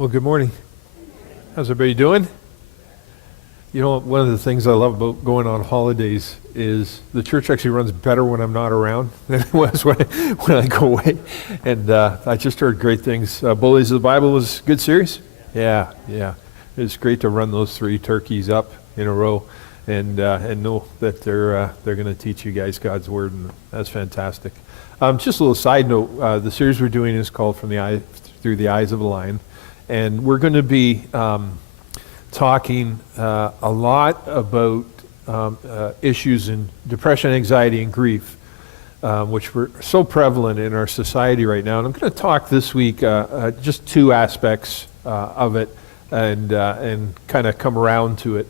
Well, good morning. How's everybody doing? You know, one of the things I love about going on holidays is the church actually runs better when I'm not around than it was when I go away. And I just heard great things. Bullies of the Bible was a good series. Yeah. It's great to run those 3 turkeys up in a row and know that they're going to teach you guys God's word, and that's fantastic. Just a little side note: the series we're doing is called Through the Eyes of a Lion. And we're going to be talking a lot about issues in depression, anxiety, and grief, which were so prevalent in our society right now. And I'm going to talk this week just 2 aspects of it and kind of come around to it.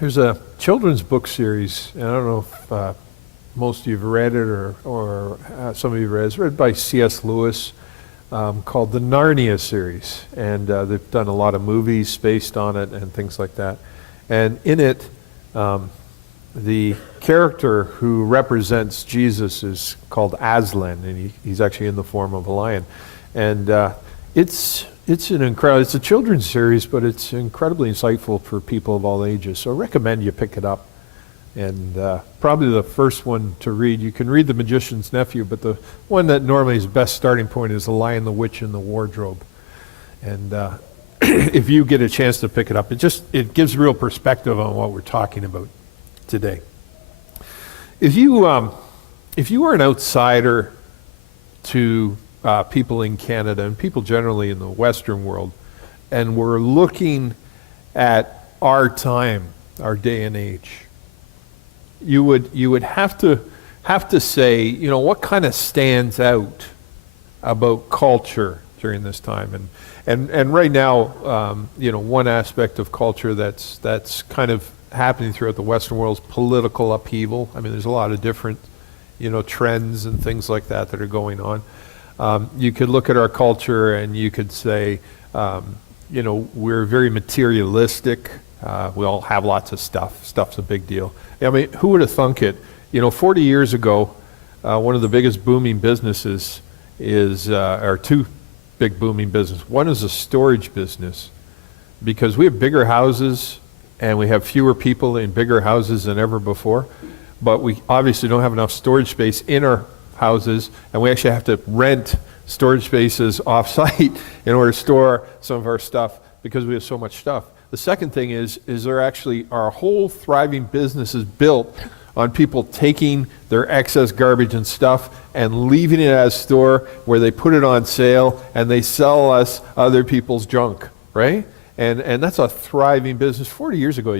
There's a children's book series, and I don't know if most of you have read it or some of you have read it. It's read by C.S. Lewis. Called the Narnia series, and they've done a lot of movies based on it and things like that. And in it, the character who represents Jesus is called Aslan, and he's actually in the form of a lion. And it's a children's series, but it's incredibly insightful for people of all ages. So I recommend you pick it up. And probably the first one to read, you can read The Magician's Nephew, but the one that normally is the best starting point is The Lion, the Witch, and the Wardrobe. And if you get a chance to pick it up, it gives real perspective on what we're talking about today. If you are an outsider to people in Canada and people generally in the Western world, and we're looking at our time, our day and age, you would have to say, you know, what kind of stands out about culture during this time, and right now, you know, one aspect of culture that's kind of happening throughout the Western world is political upheaval. I mean, there's a lot of different, you know, trends and things like that are going on. You could look at our culture and you could say, you know, we're very materialistic. We all have lots of stuff. Stuff's a big deal. I mean, who would have thunk it? You know, 40 years ago, one of the biggest booming businesses or 2 big booming businesses. One is a storage business, because we have bigger houses and we have fewer people in bigger houses than ever before. But we obviously don't have enough storage space in our houses, and we actually have to rent storage spaces off-site in order to store some of our stuff because we have so much stuff. The second thing is there actually our whole thriving business is built on people taking their excess garbage and stuff and leaving it at a store where they put it on sale and they sell us other people's junk, right? And that's a thriving business. 40 years ago,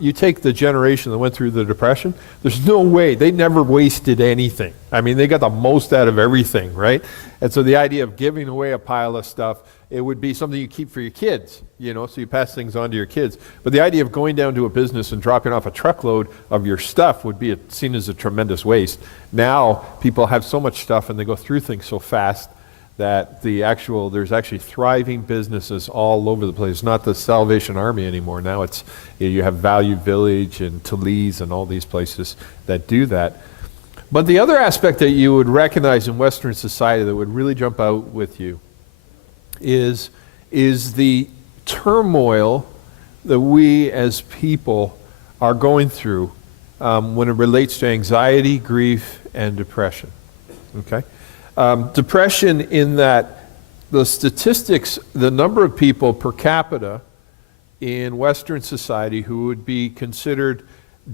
you take the generation that went through the Depression, there's no way, they never wasted anything. I mean, they got the most out of everything, right? And so the idea of giving away a pile of stuff, it would be something you keep for your kids, you know, so you pass things on to your kids. But the idea of going down to a business and dropping off a truckload of your stuff would be seen as a tremendous waste. Now, people have so much stuff and they go through things so fast that there's actually thriving businesses all over the place. It's not the Salvation Army anymore. Now it's, you have Value Village and Talese and all these places that do that. But the other aspect that you would recognize in Western society that would really jump out with you is the turmoil that we as people are going through when it relates to anxiety, grief, and depression. Okay? Depression in that the statistics, the number of people per capita in Western society who would be considered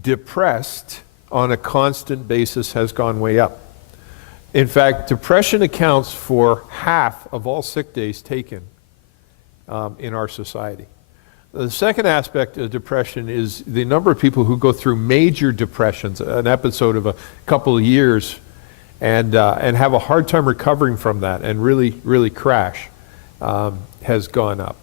depressed on a constant basis has gone way up. In fact, depression accounts for half of all sick days taken in our society. The second aspect of depression is the number of people who go through major depressions, an episode of a couple of years, and have a hard time recovering from that and really crash, has gone up.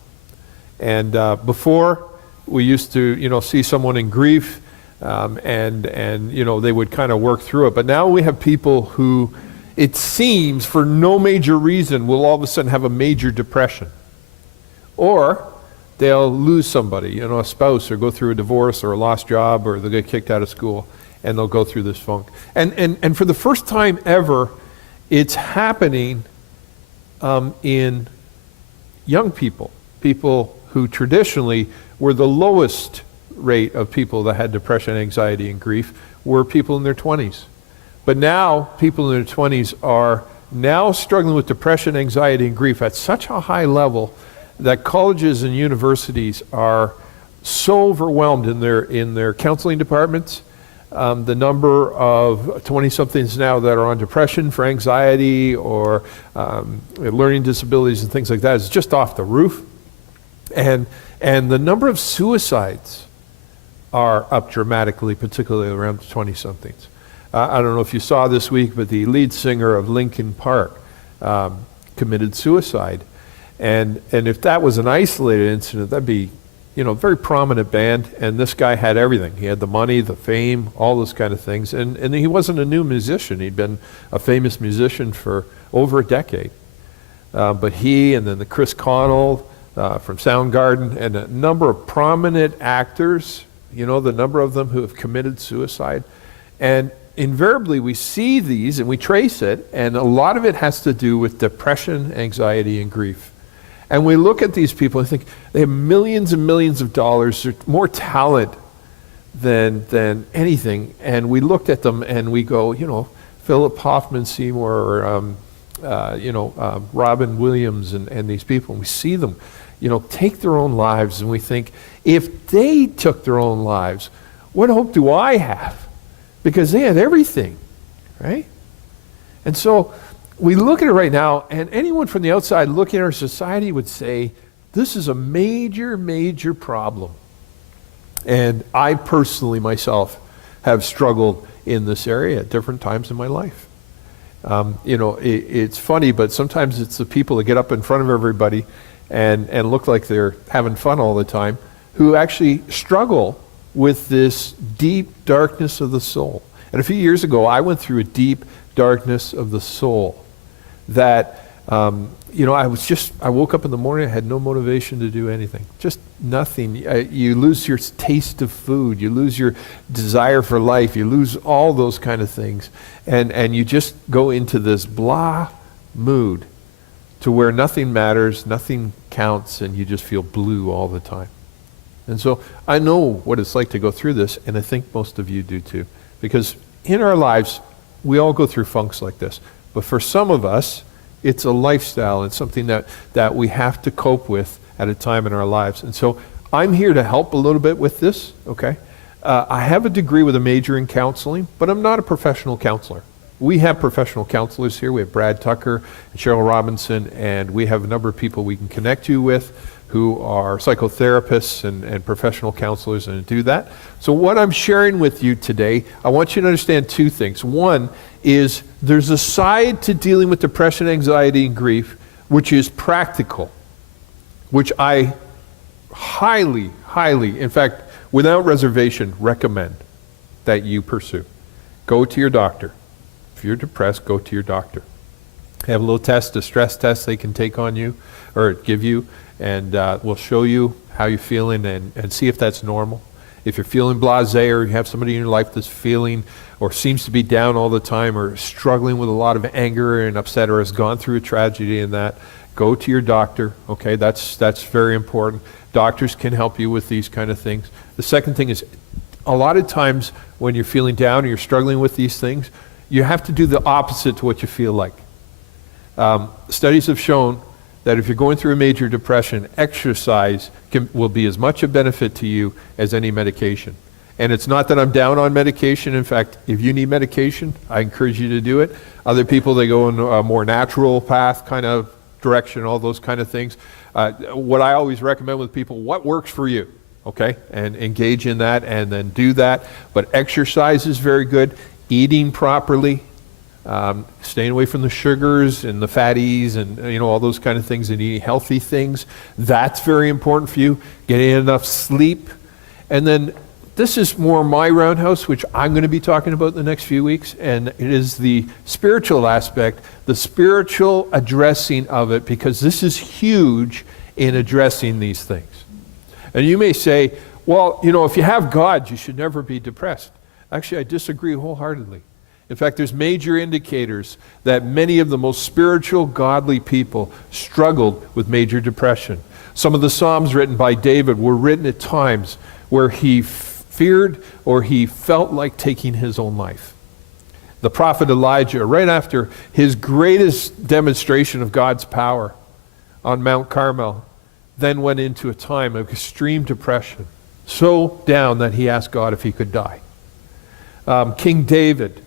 And before, we used to, you know, see someone in grief, and you know, they would kind of work through it. But now we have people who, it seems, for no major reason, will all of a sudden have a major depression. Or they'll lose somebody, you know, a spouse, or go through a divorce or a lost job, or they'll get kicked out of school, and they'll go through this funk. And for the first time ever, it's happening in young people, people who traditionally were the lowest rate of people that had depression, anxiety, and grief, were people in their 20s. But now, people in their 20s are now struggling with depression, anxiety, and grief at such a high level that colleges and universities are so overwhelmed in their counseling departments. The number of 20-somethings now that are on depression for anxiety or learning disabilities and things like that is just off the roof. And the number of suicides are up dramatically, particularly around 20-somethings. I don't know if you saw this week, but the lead singer of Linkin Park committed suicide. And if that was an isolated incident, that'd be, a very prominent band, and this guy had everything. He had the money, the fame, all those kind of things. And he wasn't a new musician. He'd been a famous musician for over a decade. But he and then the Chris Connell from Soundgarden and a number of prominent actors, the number of them who have committed suicide. And invariably we see these and we trace it, and a lot of it has to do with depression, anxiety, and grief. And we look at these people and think they have millions and millions of dollars, they're more talent than anything. And we looked at them and we go, Philip Hoffman Seymour, or Robin Williams and these people, and we see them, take their own lives, and we think, if they took their own lives, what hope do I have? Because they had everything, right? And so we look at it right now, and anyone from the outside looking at our society would say, this is a major, major problem. And I personally, myself, have struggled in this area at different times in my life. It's funny, but sometimes it's the people that get up in front of everybody and look like they're having fun all the time who actually struggle with this deep darkness of the soul. And a few years ago, I went through a deep darkness of the soul that, I woke up in the morning, I had no motivation to do anything, just nothing. You lose your taste of food, you lose your desire for life, you lose all those kind of things, and you just go into this blah mood to where nothing matters, nothing counts, and you just feel blue all the time. And so I know what it's like to go through this, and I think most of you do too, because in our lives, we all go through funks like this. But for some of us, it's a lifestyle. It's something that we have to cope with at a time in our lives. And so I'm here to help a little bit with this, okay? I have a degree with a major in counseling, but I'm not a professional counselor. We have professional counselors here. We have Brad Tucker and Cheryl Robinson, and we have a number of people we can connect you with who are psychotherapists and professional counselors and do that. So what I'm sharing with you today, I want you to understand two things. One is there's a side to dealing with depression, anxiety, and grief, which is practical, which I highly, in fact, without reservation, recommend that you pursue. Go to your doctor. If you're depressed, go to your doctor. Have a little test, a stress test they can take on you or give you, and we'll show you how you're feeling and see if that's normal. If you're feeling blasé, or you have somebody in your life that's feeling or seems to be down all the time or struggling with a lot of anger and upset or has gone through a tragedy and that, go to your doctor, okay? That's very important. Doctors can help you with these kind of things. The second thing is, a lot of times when you're feeling down or you're struggling with these things, you have to do the opposite to what you feel like. Studies have shown that if you're going through a major depression, exercise will be as much a benefit to you as any medication. And it's not that I'm down on medication. In fact, if you need medication, I encourage you to do it. Other people, they go in a more natural path kind of direction, all those kind of things. What I always recommend with people, what works for you, okay? And engage in that and then do that. But exercise is very good. Eating properly, staying away from the sugars and the fatties and all those kind of things, and eating healthy things. That's very important for you. Getting enough sleep. And then this is more my roundhouse, which I'm going to be talking about in the next few weeks, and it is the spiritual aspect, the spiritual addressing of it, because this is huge in addressing these things. And you may say, well, if you have God, you should never be depressed. Actually, I disagree wholeheartedly. In fact, there's major indicators that many of the most spiritual, godly people struggled with major depression. Some of the Psalms written by David were written at times where he feared or he felt like taking his own life. The prophet Elijah, right after his greatest demonstration of God's power on Mount Carmel, then went into a time of extreme depression, so down that he asked God if he could die. King David,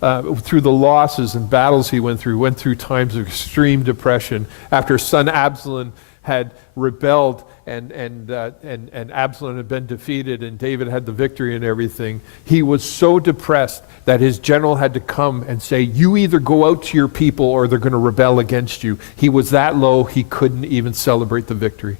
through the losses and battles he went through times of extreme depression after his son Absalom had rebelled and Absalom had been defeated and David had the victory and everything. He was so depressed that his general had to come and say, you either go out to your people or they're going to rebel against you. He was that low he couldn't even celebrate the victory.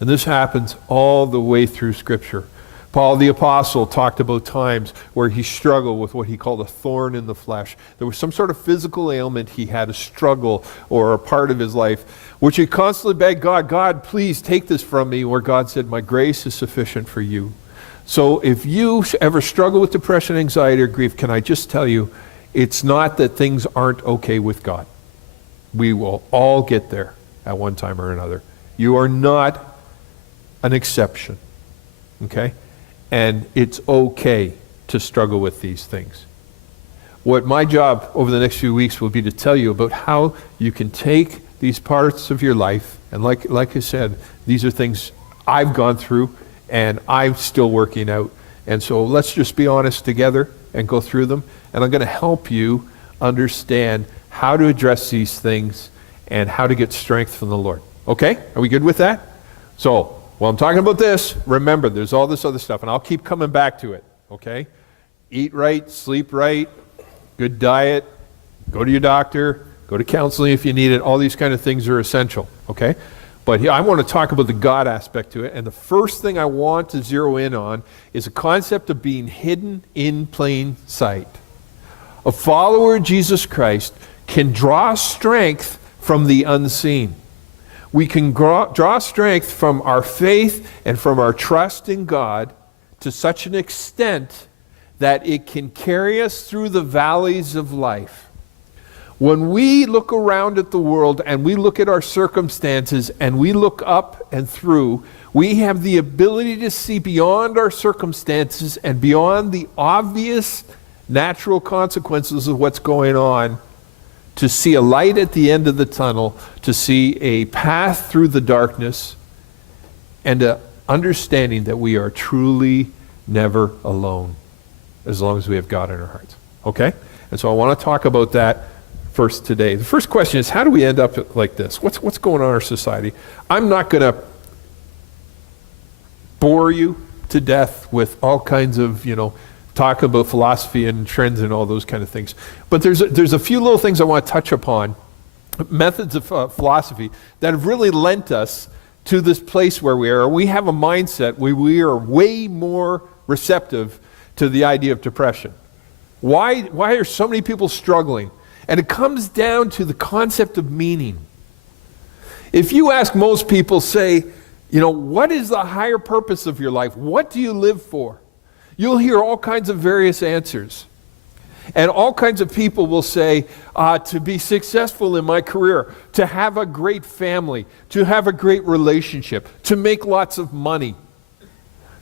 And this happens all the way through Scripture. Paul the Apostle talked about times where he struggled with what he called a thorn in the flesh. There was some sort of physical ailment he had, a struggle or a part of his life, which he constantly begged God, God, please take this from me, where God said, my grace is sufficient for you. So if you ever struggle with depression, anxiety, or grief, can I just tell you, it's not that things aren't okay with God. We will all get there at one time or another. You are not an exception, okay? And it's okay to struggle with these things. What my job over the next few weeks will be to tell you about how you can take these parts of your life, and like I said, these are things I've gone through and I'm still working out. And so let's just be honest together and go through them. And I'm going to help you understand how to address these things and how to get strength from the Lord. Okay? Are we good with that? So, while I'm talking about this, remember, there's all this other stuff, and I'll keep coming back to it, okay? Eat right, sleep right, good diet, go to your doctor, go to counseling if you need it. All these kind of things are essential, okay? But here, I want to talk about the God aspect to it, and the first thing I want to zero in on is a concept of being hidden in plain sight. A follower of Jesus Christ can draw strength from the unseen. We can draw strength from our faith and from our trust in God to such an extent that it can carry us through the valleys of life. When we look around at the world and we look at our circumstances and we look up and through, we have the ability to see beyond our circumstances and beyond the obvious natural consequences of what's going on, to see a light at the end of the tunnel, to see a path through the darkness, and a understanding that we are truly never alone as long as we have God in our hearts. Okay? And so I want to talk about that first today. The first question is, how do we end up like this? What's going on in our society? I'm not going to bore you to death with all kinds of, talk about philosophy and trends and all those kind of things. But there's a few little things I want to touch upon, methods of philosophy, that have really lent us to this place where we are. We have a mindset where we are way more receptive to the idea of depression. Why are so many people struggling? And it comes down to the concept of meaning. If you ask most people, say, what is the higher purpose of your life? What do you live for? You'll hear all kinds of various answers. And all kinds of people will say, to be successful in my career, to have a great family, to have a great relationship, to make lots of money,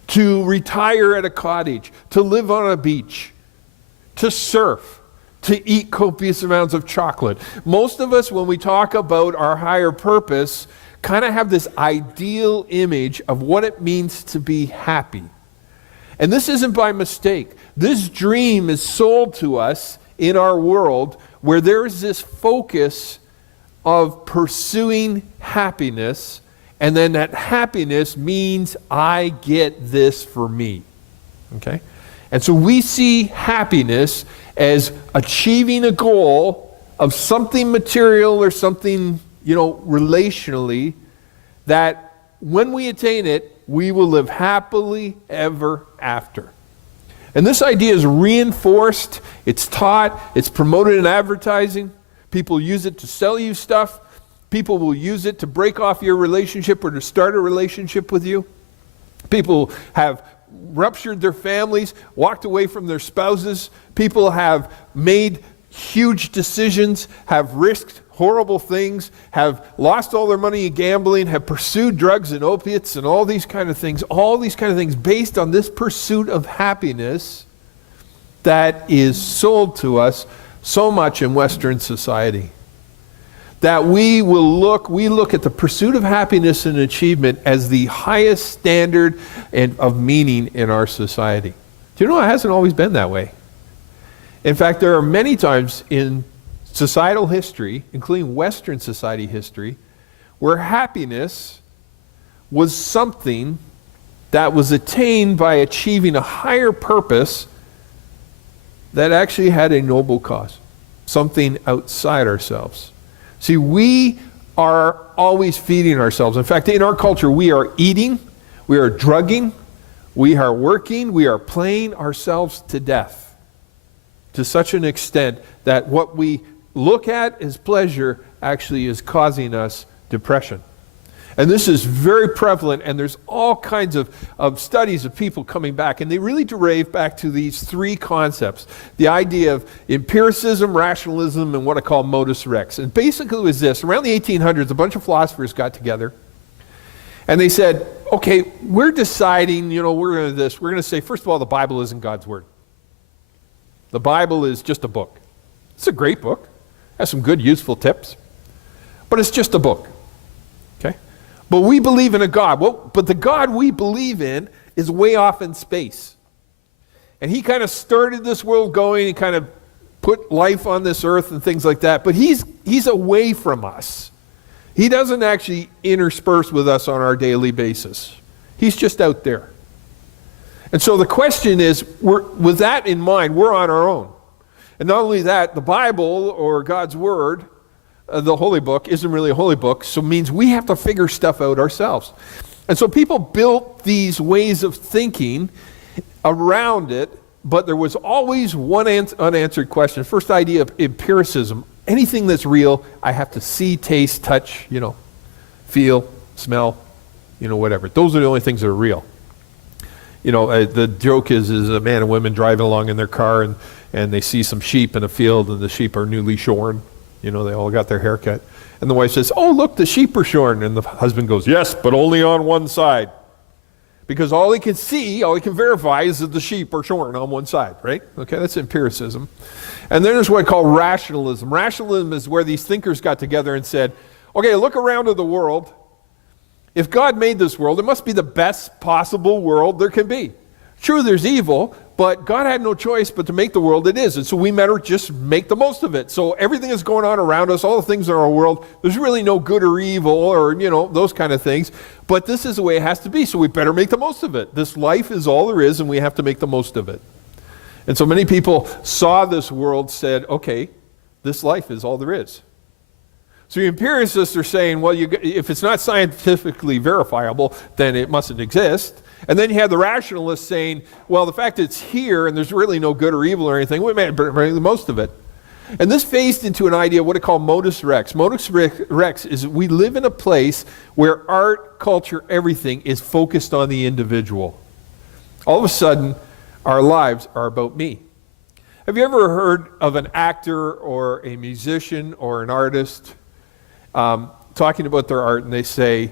to retire at a cottage, to live on a beach, to surf, to eat copious amounts of chocolate. Most of us, when we talk about our higher purpose, kind of have this ideal image of what it means to be happy. And this isn't by mistake. This dream is sold to us in our world where there is this focus of pursuing happiness, and then that happiness means I get this for me. Okay? And so we see happiness as achieving a goal of something material or something, relationally, that when we attain it, we will live happily ever after. And this idea is reinforced, it's taught, it's promoted in advertising. People use it to sell you stuff. People will use it to break off your relationship or to start a relationship with you. People have ruptured their families, walked away from their spouses. People have made huge decisions, have risked horrible things, have lost all their money in gambling, have pursued drugs and opiates and all these kind of things based on this pursuit of happiness that is sold to us so much in Western society. That we look at the pursuit of happiness and achievement as the highest standard of meaning in our society. Do you know it hasn't always been that way? In fact, there are many times in societal history, including Western society history, where happiness was something that was attained by achieving a higher purpose that actually had a noble cause, something outside ourselves. See, we are always feeding ourselves. In fact, in our culture, we are eating, we are drugging, we are working, we are playing ourselves to death to such an extent that what we look at as pleasure actually is causing us depression. And this is very prevalent, and there's all kinds of studies of people coming back, and they really derive back to these three concepts. The idea of empiricism, rationalism, and what I call modus rex. And basically it was this. Around the 1800s, a bunch of philosophers got together, and they said, okay, we're deciding, we're going to say, first of all, the Bible isn't God's word. The Bible is just a book. It's a great book. It has some good, useful tips. But it's just a book. Okay? But we believe in a God. But the God we believe in is way off in space. And he kind of started this world going and kind of put life on this earth and things like that. But he's away from us. He doesn't actually intersperse with us on our daily basis. He's just out there. And so the question is, with that in mind, we're on our own. And not only that, the Bible or God's Word, the Holy Book, isn't really a holy book, so it means we have to figure stuff out ourselves. And so people built these ways of thinking around it, but there was always one unanswered question. First idea of empiricism. Anything that's real, I have to see, taste, touch, feel, smell, whatever. Those are the only things that are real. The joke is a man and woman driving along in their car and they see some sheep in a field and the sheep are newly shorn. They all got their hair cut. And the wife says, oh, look, the sheep are shorn. And the husband goes, yes, but only on one side. Because all he can see, all he can verify is that the sheep are shorn on one side, right? Okay, that's empiricism. And then there's what I call rationalism. Rationalism is where these thinkers got together and said, okay, look around at the world. If God made this world, it must be the best possible world there can be. True, there's evil, but God had no choice but to make the world it is. And so we better just make the most of it. So everything that's going on around us, all the things in our world, there's really no good or evil or, those kind of things. But this is the way it has to be, so we better make the most of it. This life is all there is, and we have to make the most of it. And so many people saw this world, said, okay, this life is all there is. So the empiricists are saying, well, if it's not scientifically verifiable, then it mustn't exist. And then you have the rationalists saying, well, the fact that it's here and there's really no good or evil or anything, we better make the most of it. And this phased into an idea of what I call modus rex. Modus rex is we live in a place where art, culture, everything is focused on the individual. All of a sudden, our lives are about me. Have you ever heard of an actor or a musician or an artist talking about their art and they say,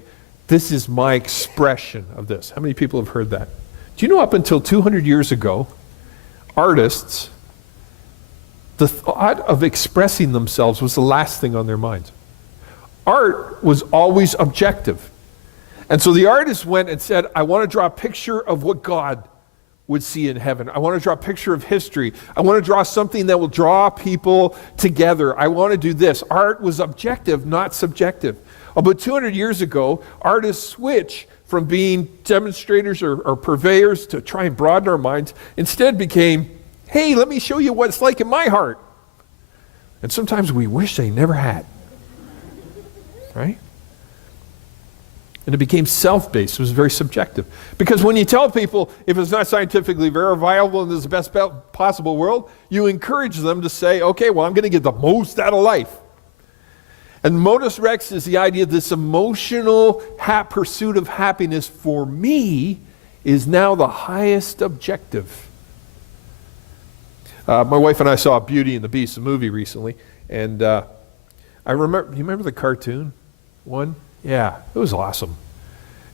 this is my expression of this? How many people have heard that? Do you know up until 200 years ago, artists, the thought of expressing themselves was the last thing on their minds. Art was always objective. And so the artist went and said, I want to draw a picture of what God would see in heaven. I want to draw a picture of history. I want to draw something that will draw people together. I want to do this. Art was objective, not subjective. About 200 years ago, artists switched from being demonstrators or purveyors to try and broaden our minds. Instead became, hey, let me show you what it's like in my heart. And sometimes we wish they never had. Right? And it became self-based. It was very subjective. Because when you tell people, if it's not scientifically verifiable and this is the best possible world, you encourage them to say, okay, well, I'm going to get the most out of life. And modus rex is the idea of this emotional pursuit of happiness for me is now the highest objective. My wife and I saw Beauty and the Beast, the movie, recently, and I remember, you remember the cartoon one? Yeah, it was awesome.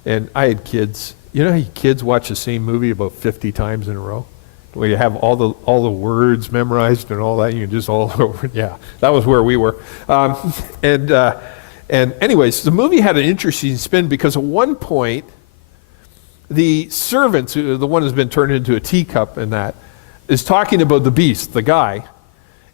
And I had kids. You know how kids watch the same movie about 50 times in a row? Where you have all the words memorized and all that, you can just all over. Yeah, that was where we were. And anyways, the movie had an interesting spin because at one point, the servant, the one who's been turned into a teacup and that, is talking about the beast, the guy.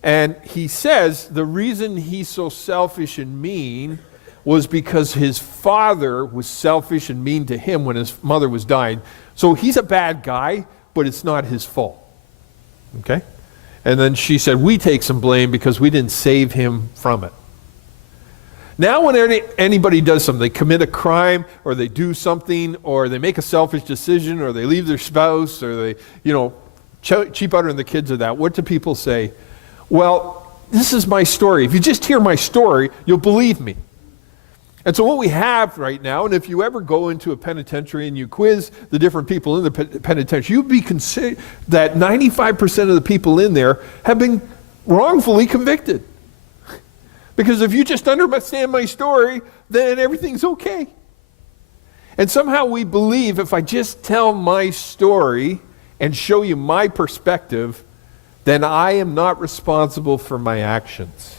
And he says the reason he's so selfish and mean was because his father was selfish and mean to him when his mother was dying. So he's a bad guy, but it's not his fault. Okay? And then she said, we take some blame because we didn't save him from it. Now when anybody does something, they commit a crime or they do something or they make a selfish decision or they leave their spouse or they, cheap out on the kids of that, what do people say? Well, this is my story. If you just hear my story, you'll believe me. And so what we have right now, and if you ever go into a penitentiary and you quiz the different people in the penitentiary, you'd be considered that 95% of the people in there have been wrongfully convicted. Because if you just understand my story, then everything's okay. And somehow we believe if I just tell my story and show you my perspective, then I am not responsible for my actions.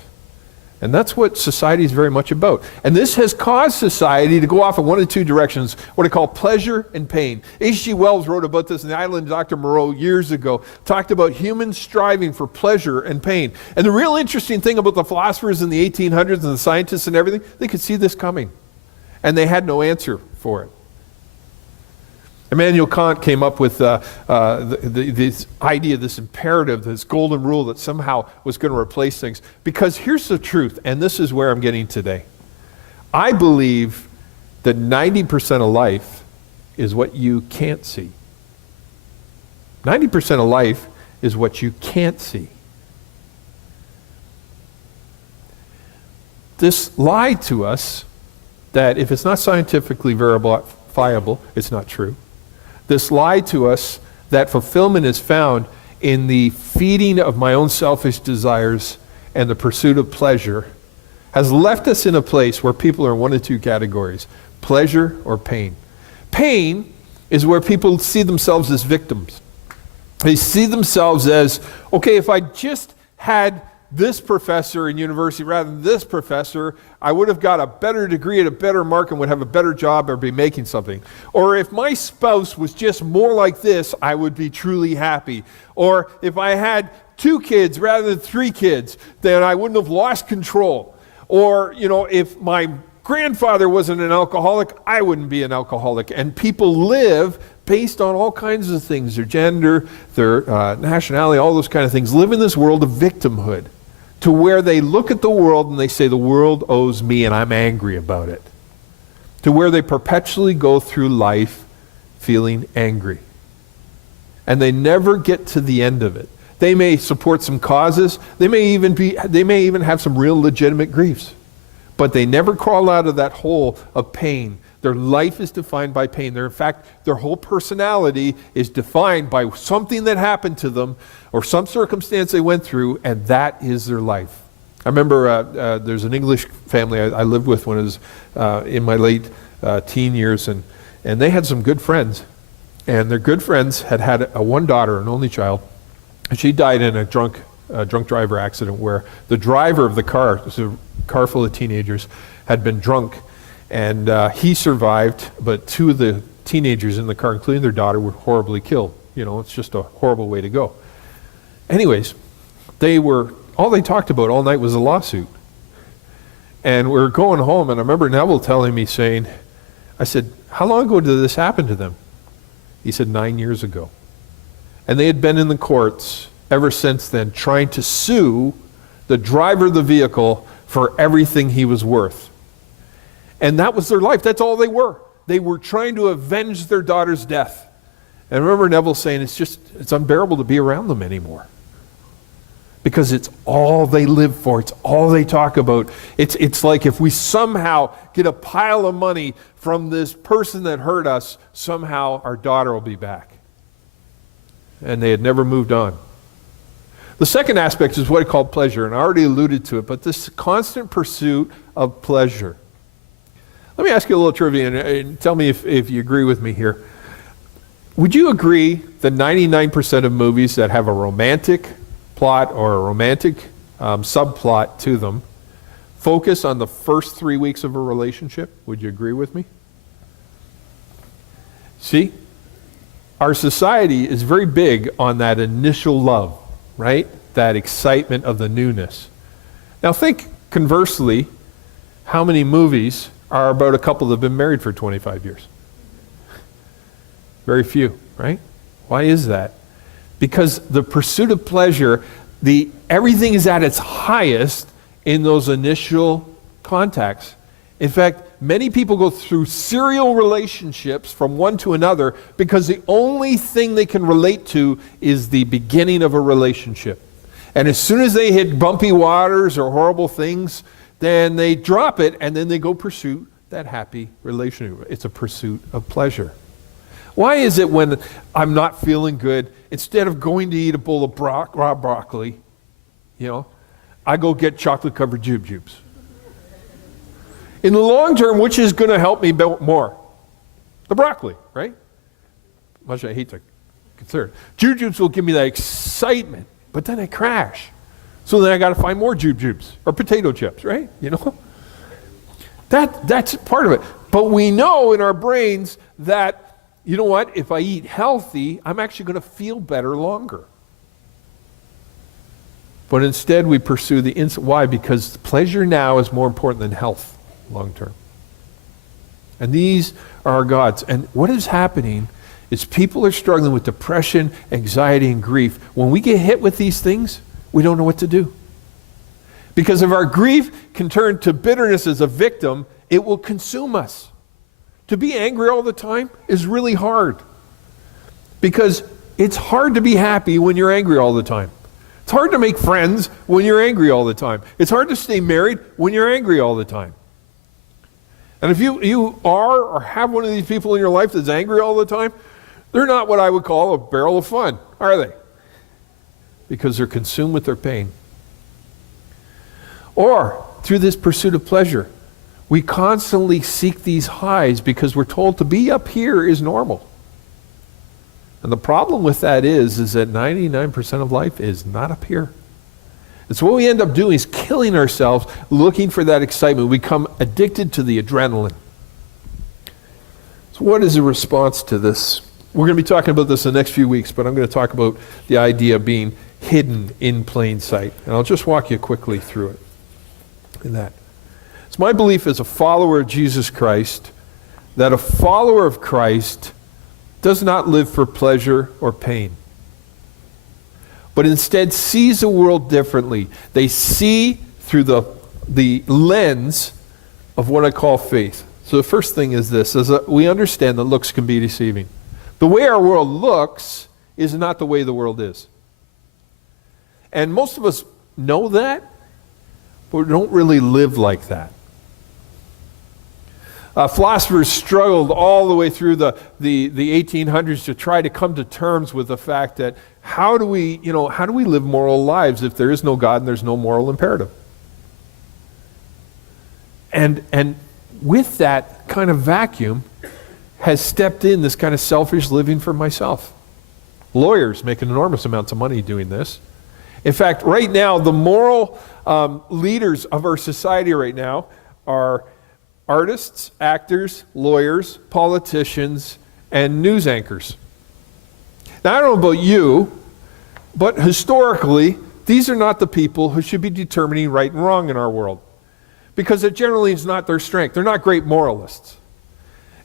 And that's what society is very much about. And this has caused society to go off in one of two directions, what I call pleasure and pain. H.G. Wells wrote about this in The Island of Dr. Moreau years ago, talked about humans striving for pleasure and pain. And the real interesting thing about the philosophers in the 1800s and the scientists and everything, they could see this coming. And they had no answer for it. Immanuel Kant came up with this idea, this imperative, this golden rule that somehow was going to replace things. Because here's the truth, and this is where I'm getting today. I believe that 90% of life is what you can't see. 90% of life is what you can't see. This lied to us that if it's not scientifically verifiable, it's not true. This lie to us that fulfillment is found in the feeding of my own selfish desires and the pursuit of pleasure has left us in a place where people are in one of two categories, pleasure or pain. Pain is where people see themselves as victims. They see themselves as, okay, if I just had this professor in university rather than this professor, I would have got a better degree at a better mark and would have a better job or be making something. Or if my spouse was just more like this, I would be truly happy. Or if I had 2 kids rather than 3 kids, then I wouldn't have lost control. Or, if my grandfather wasn't an alcoholic, I wouldn't be an alcoholic. And people live based on all kinds of things, their gender, their nationality, all those kind of things, live in this world of victimhood. To where they look at the world and they say, the world owes me and I'm angry about it. To where they perpetually go through life feeling angry. And they never get to the end of it. They may support some causes, they may even have some real legitimate griefs. But they never crawl out of that hole of pain. Their life is defined by pain. In fact, their whole personality is defined by something that happened to them or some circumstance they went through, and that is their life. I remember there's an English family I lived with when I was in my late teen years, and they had some good friends. And their good friends had one daughter, an only child, and she died in a drunk driver accident where the driver of the car, it was a car full of teenagers, had been drunk. And he survived, but 2 of the teenagers in the car, including their daughter, were horribly killed. It's just a horrible way to go. Anyways, all they talked about all night was a lawsuit. And we were going home, and I remember Neville telling me, I said, how long ago did this happen to them? He said, 9 years ago. And they had been in the courts ever since then, trying to sue the driver of the vehicle for everything he was worth. And that was their life. That's all they were. They were trying to avenge their daughter's death. And I remember Neville saying, it's unbearable to be around them anymore. because it's all they live for. It's all they talk about. It's like if we somehow get a pile of money from this person that hurt us, somehow our daughter will be back. And they had never moved on. The second aspect is what I call pleasure, and I already alluded to it, but this constant pursuit of pleasure. Let me ask you a little trivia, and tell me if you agree with me here. Would you agree that 99% of movies that have a romantic plot or a romantic subplot to them focus on the first 3 weeks of a relationship? Would you agree with me? See? Our society is very big on that initial love, right? That excitement of the newness. Now think conversely, how many movies are about a couple that have been married for 25 years? Very few, right? Why is that? Because the pursuit of pleasure, everything is at its highest in those initial contacts. In fact, many people go through serial relationships from one to another because the only thing they can relate to is the beginning of a relationship. And as soon as they hit bumpy waters or horrible things, then they drop it and then they go pursue that happy relationship. It's a pursuit of pleasure. Why is it when I'm not feeling good, instead of going to eat a bowl of raw broccoli, I go get chocolate-covered jujubes? In the long term, which is going to help me more? The broccoli, right? Much I hate to consider it. Jujubes will give me that excitement, but then I crash. So then I got to find more jujubes or potato chips, right? That's part of it. But we know in our brains that, you know what? If I eat healthy, I'm actually going to feel better longer. But instead we pursue the instant. Why? Because pleasure now is more important than health long term. And these are our gods. And what is happening is people are struggling with depression, anxiety, and grief. When we get hit with these things, we don't know what to do. Because if our grief can turn to bitterness as a victim, it will consume us. To be angry all the time is really hard. Because it's hard to be happy when you're angry all the time. It's hard to make friends when you're angry all the time. It's hard to stay married when you're angry all the time. And if you are or have one of these people in your life that's angry all the time, they're not what I would call a barrel of fun, are they? Because they're consumed with their pain. Or, through this pursuit of pleasure, we constantly seek these highs because we're told to be up here is normal. And the problem with that is that 99% of life is not up here. And so what we end up doing is killing ourselves looking for that excitement. We become addicted to the adrenaline. So what is the response to this? We're going to be talking about this in the next few weeks, but I'm going to talk about the idea of being hidden in plain sight. And I'll just walk you quickly through it. In that. It's my belief as a follower of Jesus Christ that a follower of Christ does not live for pleasure or pain, but instead sees the world differently. They see through the lens of what I call faith. So the first thing is this, is that we understand that looks can be deceiving. The way our world looks is not the way the world is. And most of us know that, but we don't really live like that. Philosophers struggled all the way through the 1800s to try to come to terms with the fact that how do we live moral lives if there is no God and there's no moral imperative? And with that kind of vacuum has stepped in this kind of selfish living for myself. Lawyers make enormous amounts of money doing this. In fact, right now, the moral leaders of our society right now are artists, actors, lawyers, politicians, and news anchors. Now, I don't know about you, but historically, these are not the people who should be determining right and wrong in our world, because it generally is not their strength. They're not great moralists.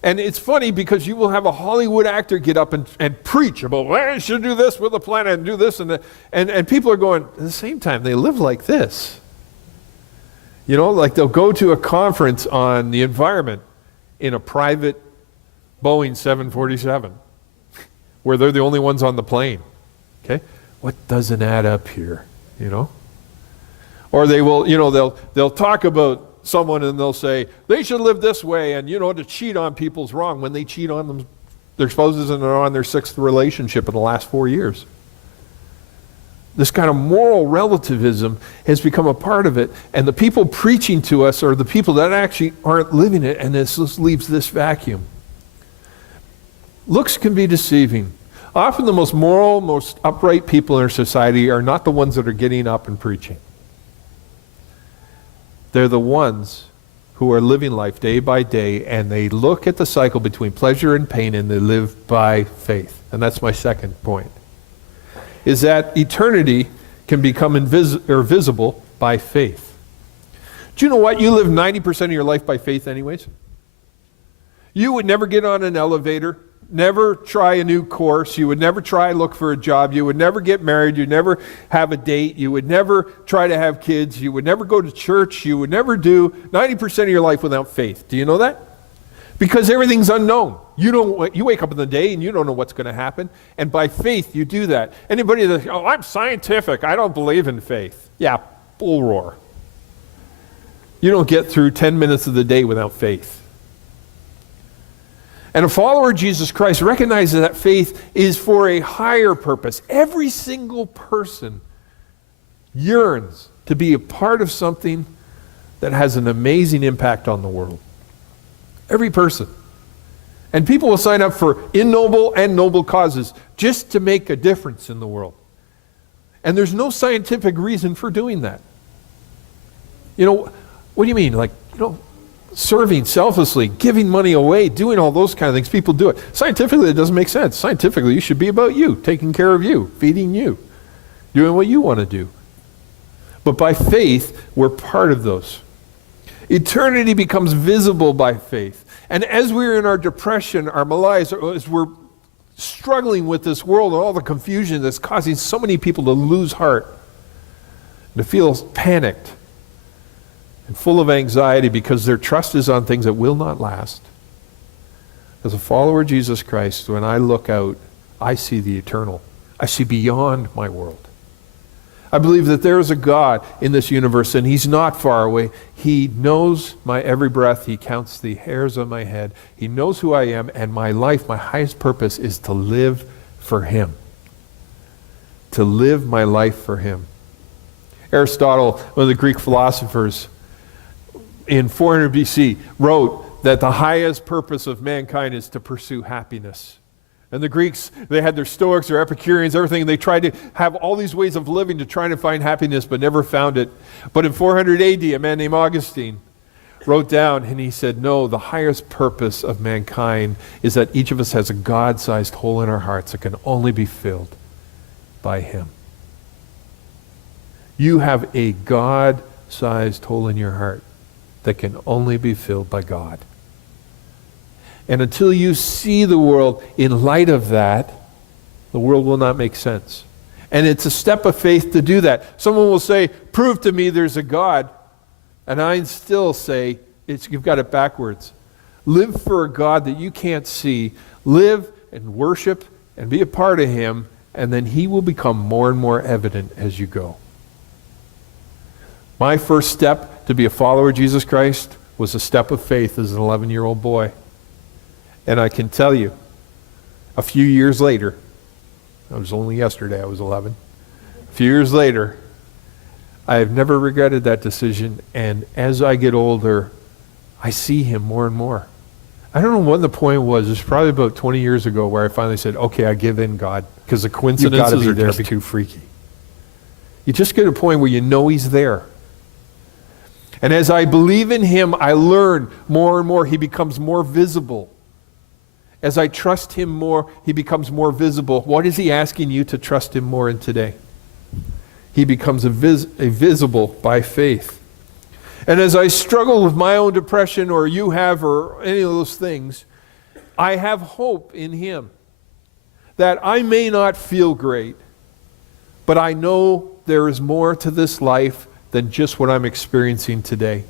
And it's funny because you will have a Hollywood actor get up and preach about, well, you should do this with the planet and do this, and people are going, at the same time, they live like this. Like they'll go to a conference on the environment in a private Boeing 747, where they're the only ones on the plane. Okay? What doesn't add up here? you know. Or they will, you know, they'll talk about someone and they'll say, they should live this way, and, you know, to cheat on people's wrong when they cheat on them, their spouses, and they're on their 6th relationship in the last 4 years. This kind of moral relativism has become a part of it, and the people preaching to us are the people that actually aren't living it, and this just leaves this vacuum. Looks can be deceiving. Often the most moral, most upright people in our society are not the ones that are getting up and preaching. They're the ones who are living life day by day, and they look at the cycle between pleasure and pain, and they live by faith. And that's my second point, is that eternity can become visible by faith. Do you know what? You live 90% of your life by faith anyways. You would never get on an elevator, never try a new course. You would never try to look for a job. You would never get married. You'd never have a date. You would never try to have kids. You would never go to church. You would never do 90% of your life without faith. Do you know that? Because everything's unknown. You wake up in the day and you don't know what's going to happen. And by faith, you do that. Anybody that, oh, I'm scientific, I don't believe in faith. Yeah, bull roar. You don't get through 10 minutes of the day without faith. And a follower of Jesus Christ recognizes that faith is for a higher purpose. Every single person yearns to be a part of something that has an amazing impact on the world. Every person. And people will sign up for ignoble and noble causes just to make a difference in the world. And there's no scientific reason for doing that. You know, what do you mean? Like, you know, serving selflessly, giving money away, doing all those kind of things. People do it. Scientifically, it doesn't make sense. Scientifically, you should be about you, taking care of you, feeding you, doing what you want to do. But by faith, we're part of those. Eternity becomes visible by faith. And as we're in our depression, our malaise, as we're struggling with this world and all the confusion that's causing so many people to lose heart, and to feel panicked, and full of anxiety because their trust is on things that will not last. As a follower of Jesus Christ, when I look out, I see the eternal. I see beyond my world. I believe that there is a God in this universe, and He's not far away. He knows my every breath. He counts the hairs on my head. He knows who I am, and my life, my highest purpose is to live for Him. To live my life for Him. Aristotle, one of the Greek philosophers, in 400 BC, wrote that the highest purpose of mankind is to pursue happiness. And the Greeks, they had their Stoics, their Epicureans, everything, and they tried to have all these ways of living to try to find happiness, but never found it. But in 400 AD, a man named Augustine wrote down, and he said, no, the highest purpose of mankind is that each of us has a God-sized hole in our hearts that can only be filled by Him. You have a God-sized hole in your heart that can only be filled by God. And until you see the world in light of that, the world will not make sense. And it's a step of faith to do that. Someone will say, prove to me there's a God. And I still say, you've got it backwards. Live for a God that you can't see. Live and worship and be a part of Him, and then He will become more and more evident as you go. My first step to be a follower of Jesus Christ was a step of faith as an 11-year-old boy. And I can tell you, a few years later, it was only yesterday I was 11, a few years later, I have never regretted that decision, and as I get older, I see Him more and more. I don't know when the point was. It's probably about 20 years ago where I finally said, okay, I give in, God, because the coincidences are just too freaky. You just get to a point where you know He's there. And as I believe in Him, I learn more and more. He becomes more visible. As I trust Him more, He becomes more visible. What is He asking you to trust Him more in today? He becomes visible by faith. And as I struggle with my own depression, or you have, or any of those things, I have hope in Him. That I may not feel great, but I know there is more to this life than just what I'm experiencing today.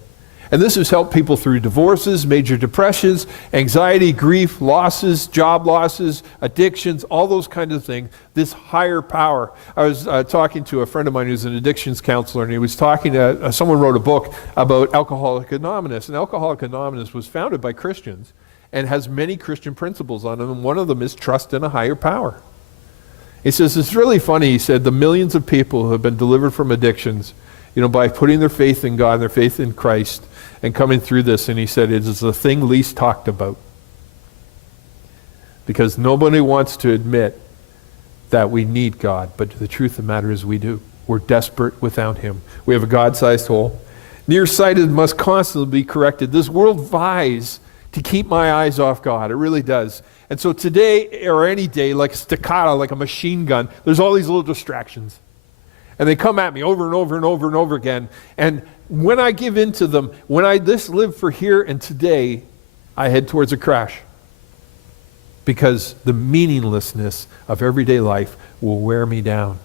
And this has helped people through divorces, major depressions, anxiety, grief, losses, job losses, addictions, all those kinds of things. This higher power. I was talking to a friend of mine who's an addictions counselor, and he was talking to, someone wrote a book about Alcoholics Anonymous. And Alcoholics Anonymous was founded by Christians and has many Christian principles on them, and one of them is trust in a higher power. He says, it's really funny, he said, the millions of people who have been delivered from addictions, by putting their faith in God, their faith in Christ, and coming through this, and he said, it is the thing least talked about. Because nobody wants to admit that we need God, but the truth of the matter is we do. We're desperate without him. We have a God-sized hole. Nearsighted must constantly be corrected. This world vies to keep my eyes off God. It really does. And so today, or any day, like staccato, like a machine gun, there's all these little distractions. And they come at me over and over and over and over again. And when I give in to them, when I just live for here and today, I head towards a crash. Because the meaninglessness of everyday life will wear me down.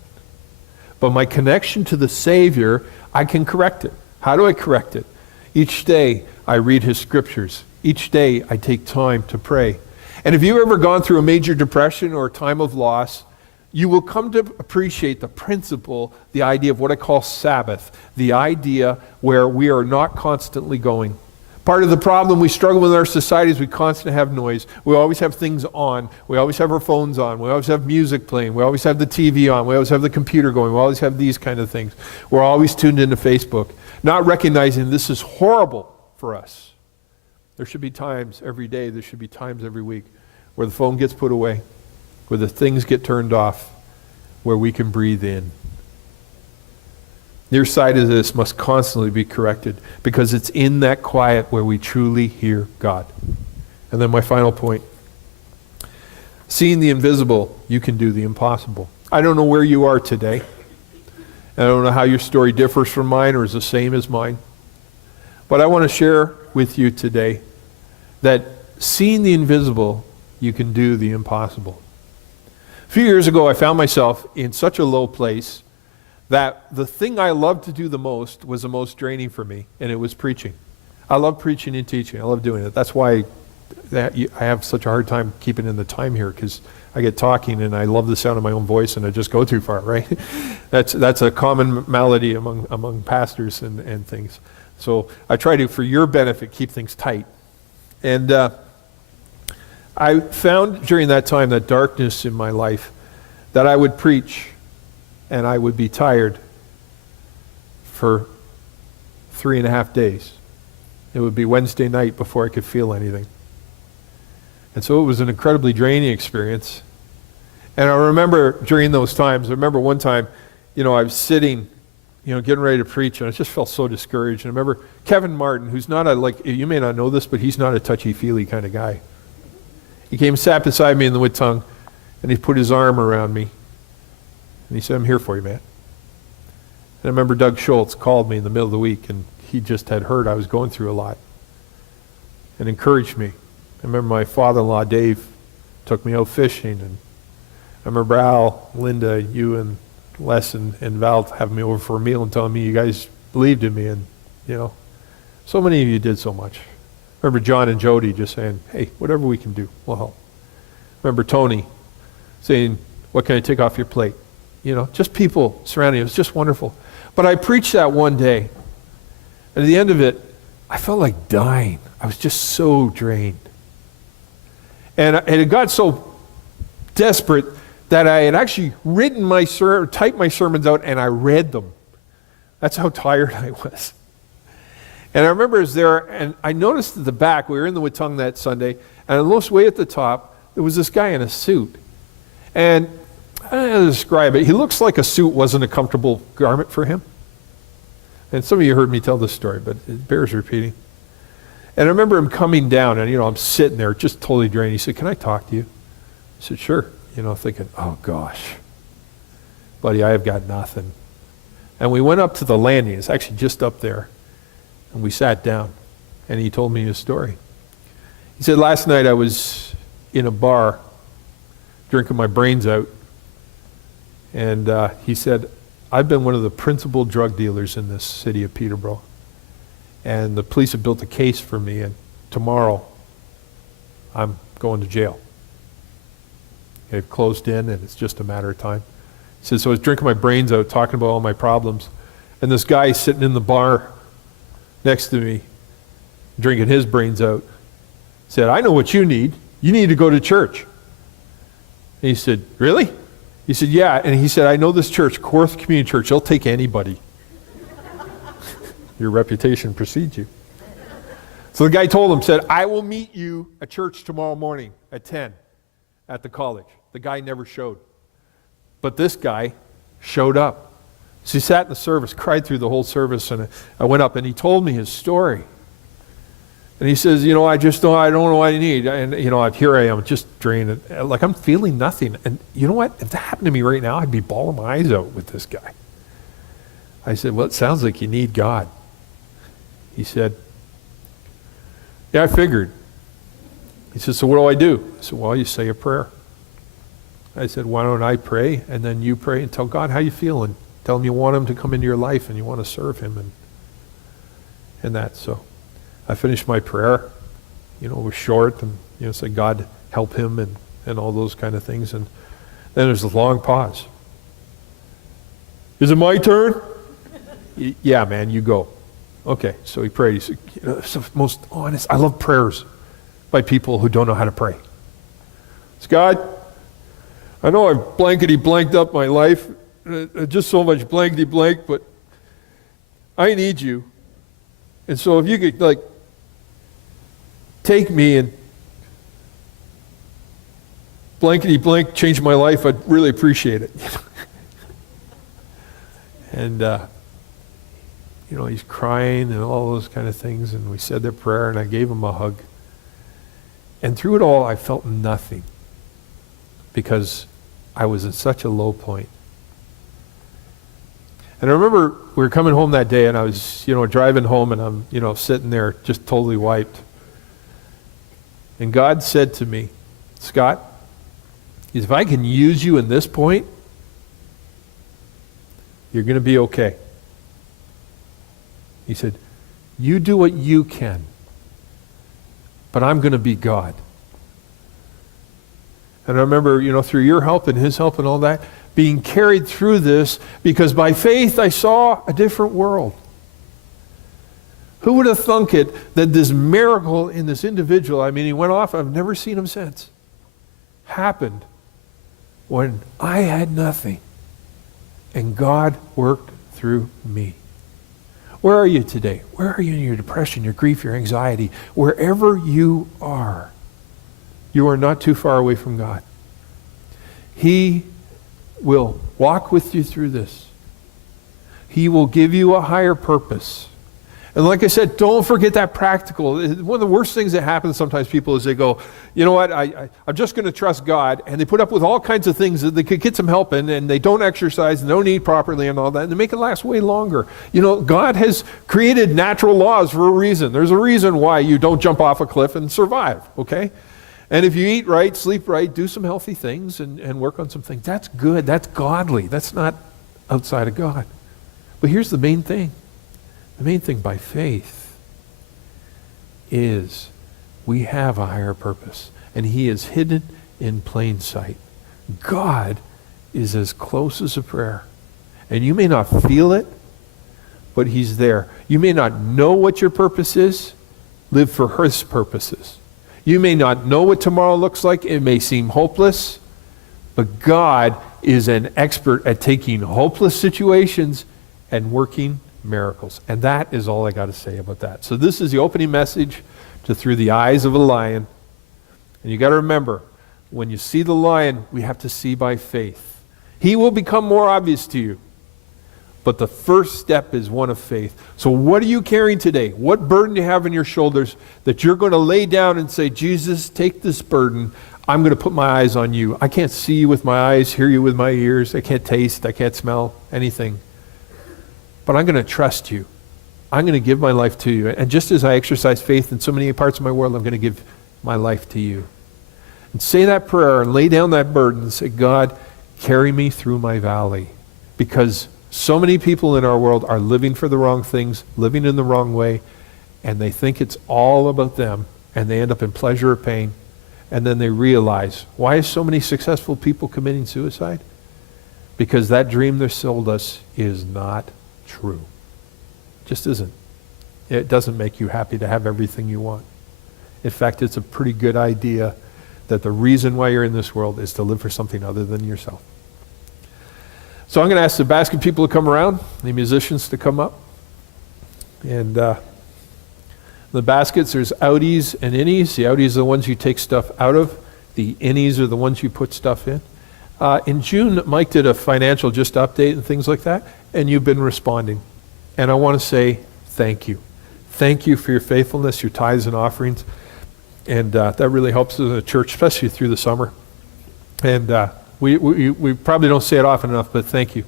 But my connection to the Savior, I can correct it. How do I correct it? Each day, I read his scriptures. Each day, I take time to pray. And if you've ever gone through a major depression or a time of loss, you will come to appreciate the principle, the idea of what I call Sabbath, the idea where we are not constantly going. Part of the problem we struggle with in our society is we constantly have noise. We always have things on. We always have our phones on. We always have music playing. We always have the TV on. We always have the computer going. We always have these kind of things. We're always tuned into Facebook, not recognizing this is horrible for us. There should be times every day, there should be times every week where the phone gets put away, where the things get turned off, where we can breathe in. Nearsightedness must constantly be corrected because it's in that quiet where we truly hear God. And then my final point. Seeing the invisible, you can do the impossible. I don't know where you are today. I don't know how your story differs from mine or is the same as mine. But I want to share with you today that seeing the invisible, you can do the impossible. A few years ago, I found myself in such a low place that the thing I loved to do the most was the most draining for me, and it was preaching. I love preaching and teaching. I love doing it. That's why I have such a hard time keeping in the time here, because I get talking and I love the sound of my own voice and I just go too far, right? That's a common malady among pastors and things. So I try to, for your benefit, keep things tight. And I found during that time, that darkness in my life, that I would preach and I would be tired for 3.5 days. It would be Wednesday night before I could feel anything. And so it was an incredibly draining experience. And I remember during those times, I remember one time, I was sitting, getting ready to preach, and I just felt so discouraged. And I remember Kevin Martin, who's not you may not know this, but he's not a touchy-feely kind of guy. He came and sat beside me in the wood tongue, and he put his arm around me. And he said, I'm here for you, man. And I remember Doug Schultz called me in the middle of the week, and he just had heard I was going through a lot and encouraged me. I remember my father-in-law, Dave, took me out fishing, and I remember Al, Linda, you, and Les and Val having me over for a meal and telling me you guys believed in me, and, so many of you did so much. I remember John and Jody just saying, hey, whatever we can do, we'll help. I remember Tony saying, what can I take off your plate? Just people surrounding you. It was just wonderful. But I preached that one day, and at the end of it, I felt like dying. I was just so drained. And it got so desperate that I had actually typed my sermons out, and I read them. That's how tired I was. And I remember I was there, and I noticed at the back, we were in the Wittung that Sunday, and almost way at the top, there was this guy in a suit. And I don't know how to describe it. He looks like a suit wasn't a comfortable garment for him. And some of you heard me tell this story, but it bears repeating. And I remember him coming down, and I'm sitting there just totally drained. He said, can I talk to you? I said, sure. Thinking, oh gosh, buddy, I have got nothing. And we went up to the landing. It's actually just up there. And we sat down, and he told me his story. He said, last night I was in a bar drinking my brains out. And he said, I've been one of the principal drug dealers in this city of Peterborough. and the police have built a case for me, and tomorrow I'm going to jail. They've closed in, and it's just a matter of time. He says, so I was drinking my brains out, talking about all my problems, and this guy sitting in the bar next to me, drinking his brains out, said, I know what you need. You need to go to church. And he said, really? He said, yeah. And he said, I know this church, Kawartha Community Church, they'll take anybody. Your reputation precedes you. So the guy told him, said, I will meet you at church tomorrow morning at 10 at the college. The guy never showed. But this guy showed up. So he sat in the service, cried through the whole service, and I went up and he told me his story. And he says, you know, I don't know what I need. And, you know, here I am, just drained. Like, I'm feeling nothing. And you know what? If that happened to me right now, I'd be bawling my eyes out with this guy. I said, well, it sounds like you need God. He said, yeah, I figured. He said, so what do I do? I said, well, you say a prayer. I said, why don't I pray, and then you pray and tell God how you feel, and tell him you want him to come into your life and you want to serve him and that. So I finished my prayer. You know, it was short, and, you know, say, God help him and all those kind of things. And then there's a long pause. Is it my turn? Yeah, man, you go. Okay, so he prayed. He said, you know, it's the most honest. I love prayers by people who don't know how to pray. It's God, I know I've blankety-blanked up my life, just so much blankety-blank, but I need you. And so if you could, like, take me and blankety-blank change my life, I'd really appreciate it. And, you know, he's crying and all those kind of things, and we said their prayer, and I gave him a hug. And through it all, I felt nothing, because I was in such a low point. And I remember we were coming home that day, and I was, you know, driving home, and I'm, you know, sitting there just totally wiped. And God said to me, Scott, if I can use you in this point, you're going to be okay. He said, you do what you can, but I'm going to be God. And I remember, you know, through your help and his help and all that, being carried through this, because by faith I saw a different world. Who would have thunk it that this miracle in this individual, I mean, he went off, I've never seen him since, happened when I had nothing and God worked through me. Where are you today? Where are you in your depression, your grief, your anxiety? Wherever you are not too far away from God. He will walk with you through this. He will give you a higher purpose. And like I said, don't forget that practical. One of the worst things that happens sometimes people is they go, you know what, I'm just going to trust God, and they put up with all kinds of things that they could get some help in, and they don't exercise and don't eat properly and all that, and they make it last way longer. You know, God has created natural laws for a reason. There's a reason why you don't jump off a cliff and survive, okay? And if you eat right, sleep right, do some healthy things and work on some things, that's good, that's godly, that's not outside of God. But here's the main thing. The main thing by faith is we have a higher purpose, and he is hidden in plain sight. God is as close as a prayer. And you may not feel it, but he's there. You may not know what your purpose is. Live for his purposes. You may not know what tomorrow looks like. It may seem hopeless, but God is an expert at taking hopeless situations and working miracles. And that is all I got to say about that. So this is the opening message to Through the Eyes of a Lion. And you got to remember, when you see the lion, we have to see by faith. He will become more obvious to you. But the first step is one of faith. So what are you carrying today? What burden do you have on your shoulders that you're going to lay down and say, Jesus, take this burden. I'm going to put my eyes on you. I can't see you with my eyes, hear you with my ears. I can't taste, I can't smell anything. But I'm going to trust you. I'm going to give my life to you. And just as I exercise faith in so many parts of my world, I'm going to give my life to you. And say that prayer and lay down that burden and say, God, carry me through my valley. Because so many people in our world are living for the wrong things, living in the wrong way, and they think it's all about them, and they end up in pleasure or pain, and then they realize, why is so many successful people committing suicide? Because that dream they sold us is not true. It just isn't. It doesn't make you happy to have everything you want. In fact, it's a pretty good idea that the reason why you're in this world is to live for something other than yourself. So I'm going to ask the basket people to come around, the musicians to come up. And the baskets, there's outies and innies. The outies are the ones you take stuff out of. The innies are the ones you put stuff in. In June, Mike did a financial just update and things like that, and you've been responding. And I want to say thank you. Thank you for your faithfulness, your tithes and offerings. And that really helps us in the church, especially through the summer. And we probably don't say it often enough, but thank you.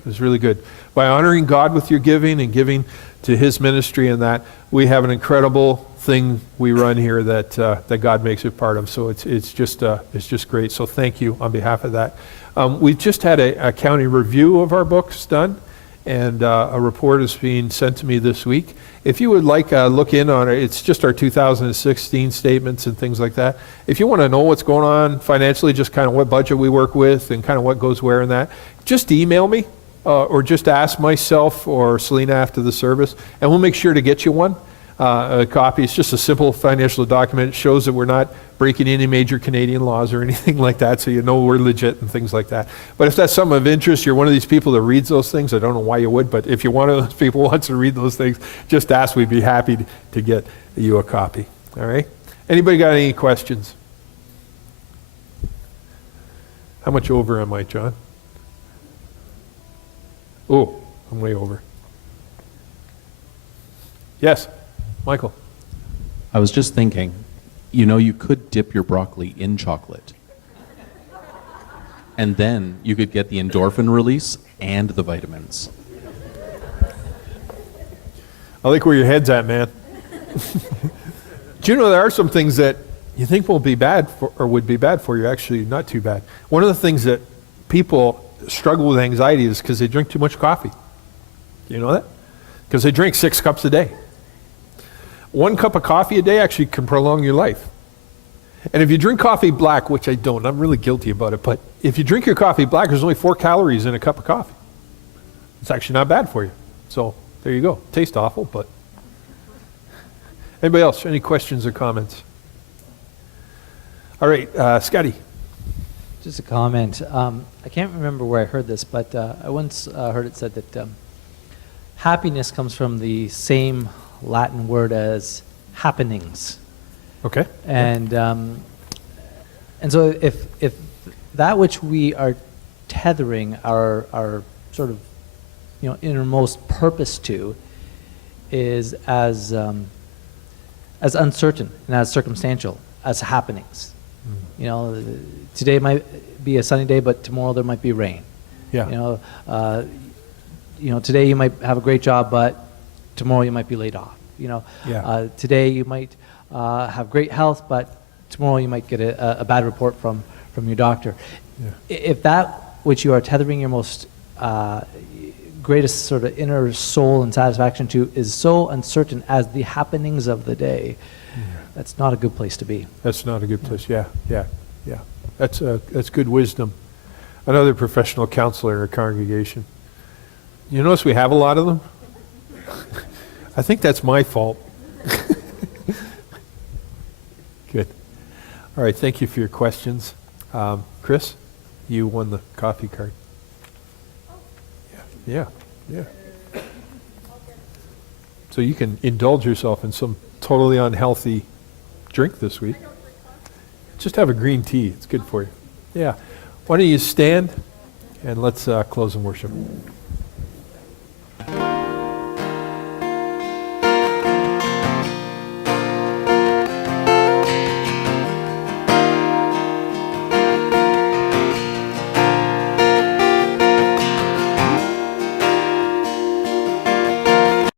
It was really good. By honoring God with your giving and giving to his ministry and that, we have an incredible thing we run here that God makes it part of. So it's just great. So thank you on behalf of that. We've just had a county review of our books done, and a report is being sent to me this week. If you would like a look in on it, it's just our 2016 statements and things like that. If you want to know what's going on financially, just kind of what budget we work with and kind of what goes where in that, just email me or just ask myself or Selena after the service, and we'll make sure to get you one. A copy. It's just a simple financial document. It shows that we're not breaking any major Canadian laws or anything like that, so you know we're legit and things like that. But if that's something of interest, you're one of these people that reads those things, I don't know why you would, but if you're one of those people who wants to read those things, just ask. We'd be happy to get you a copy. All right? Anybody got any questions? How much over am I, John? Oh, I'm way over. Yes? Michael. I was just thinking, you could dip your broccoli in chocolate. And then you could get the endorphin release and the vitamins. I like where your head's at, man. Do you know there are some things that you think will be bad for, or would be bad for you, actually not too bad. One of the things that people struggle with anxiety is because they drink too much coffee. Do you know that? Because they drink 6 cups a day. 1 cup of coffee a day actually can prolong your life. And if you drink coffee black, which I don't, I'm really guilty about it, but if you drink your coffee black, there's only 4 calories in a cup of coffee. It's actually not bad for you. So there you go. Tastes awful, but. Anybody else? Any questions or comments? All right, Scotty. Just a comment. I can't remember where I heard this, but I once heard it said that happiness comes from the same Latin word as happenings. Okay. And so if that which we are tethering our sort of innermost purpose to is as uncertain and as circumstantial as happenings. Today might be a sunny day, but tomorrow there might be rain. Yeah. Today you might have a great job, but tomorrow you might be laid off. Today you might have great health, but tomorrow you might get a bad report from your doctor. Yeah. If that which you are tethering your most greatest sort of inner soul and satisfaction to is so uncertain as the happenings of the day, that's not a good place to be. That's not a good place. Yeah. That's good wisdom. Another professional counselor in our congregation. You notice we have a lot of them? I think that's my fault. Good. All right, thank you for your questions. Chris, you won the coffee card. Yeah. So you can indulge yourself in some totally unhealthy drink this week. Just have a green tea. It's good for you. Yeah. Why don't you stand and let's close in worship.